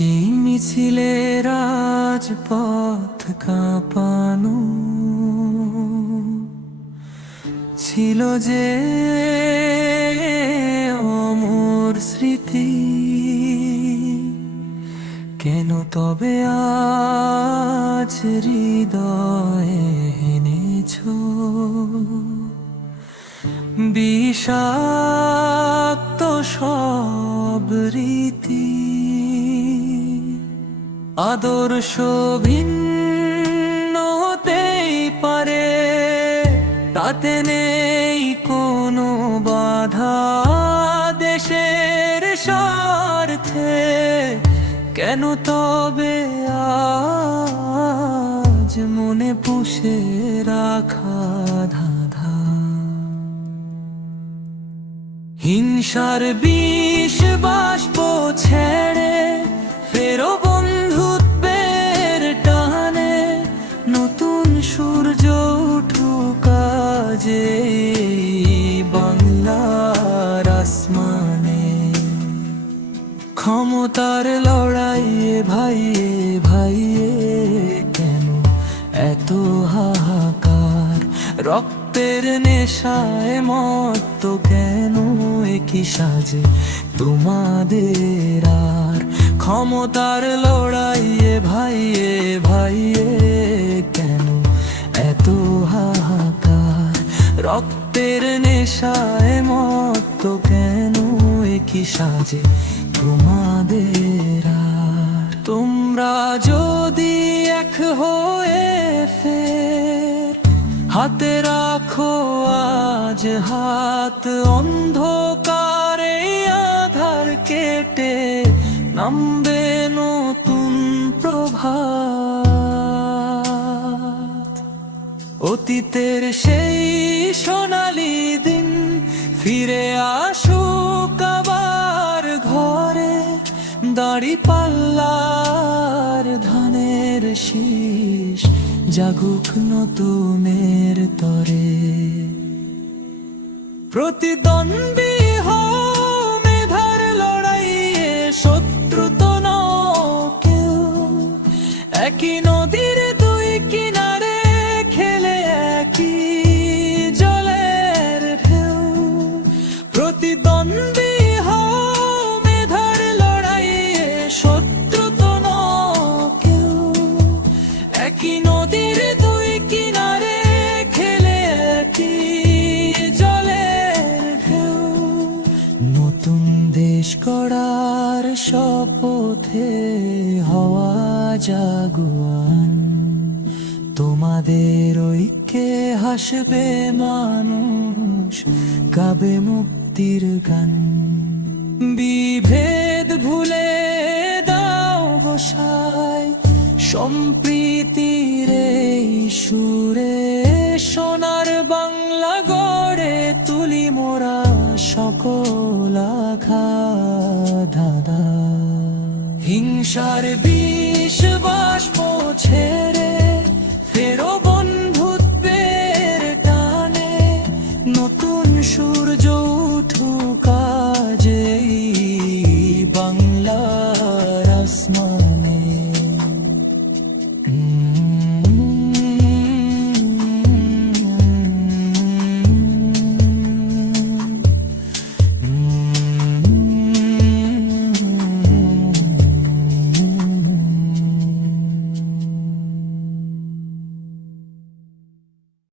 কি মিছিলে রাজপথ কাঁপানো ছিল যে অমর স্মৃতি, কেন তবে আজ হৃদয়ে এনেছ বিষাক্ত সব রীতি? আদর্শ ভিন্ন হতেই পারে, তাতে নেই কোনো বাধা। দেশের স্বার্থে কেন তবে আজ মনে পুষে রাখা ধাঁধা? হিংসার বিষ বাষ্প ছেড়ে ফেরো বন্ধুত্বের টানে, নতুন সূর্য উঠুক আজে বাংলার আসমানে। ক্ষমতার লড়াইয়ে ভাইয়ে ভাইয়ে কেন এত হাহাকার? রক্তের নেশায় মত্ত কেন একই সাজে তোমাদের আর? ক্ষমতার লড়াইয়ে ভাইয়ে ভাইয়ে কেন এত হাহাকার? রক্তের নেশায় মত্ত কেন একই সাজে তোমাদের আর? তোমরা যদি এক হয়ে ফের হাতে রাখো আজ হাত, অন্ধকারে আধার কেটে নামবে নতুন প্রভাত। অতীতের সেই সোনালি দিন ফিরে আসুক আবার ঘরে, দাঁড়িপাল্লার ধানের শীষ জাগুক নতুনের তরে। প্রতিদ্বন্দ্বী হও মেধার লড়াইয়ে, শত্রু তো নও কেউ। একই নদীর দুই কিনারে খেলে একই জলের ঢেউ। প্রতিদ্বন্দ্বী হও মেধার লড়াইয়ে, শত্রু তো নও কেউ। একই নদীর দুই কিনারে খেলে একই জলের ঢেউ। নতুন দেশ গড়ার শপথে হওয়া জাগুয়ান, তোমাদের ঐক্যে হাসবে মানুষ, গাবে মুক্তির গান। বিভেদ ভুলে দাও গোসাই, সম্প্রীতির এই সুরে সোনার বাংলা গড়ে তুলি মোরা সকল আঘাত। হিংসার বিষ বাষ্প ছেড়ে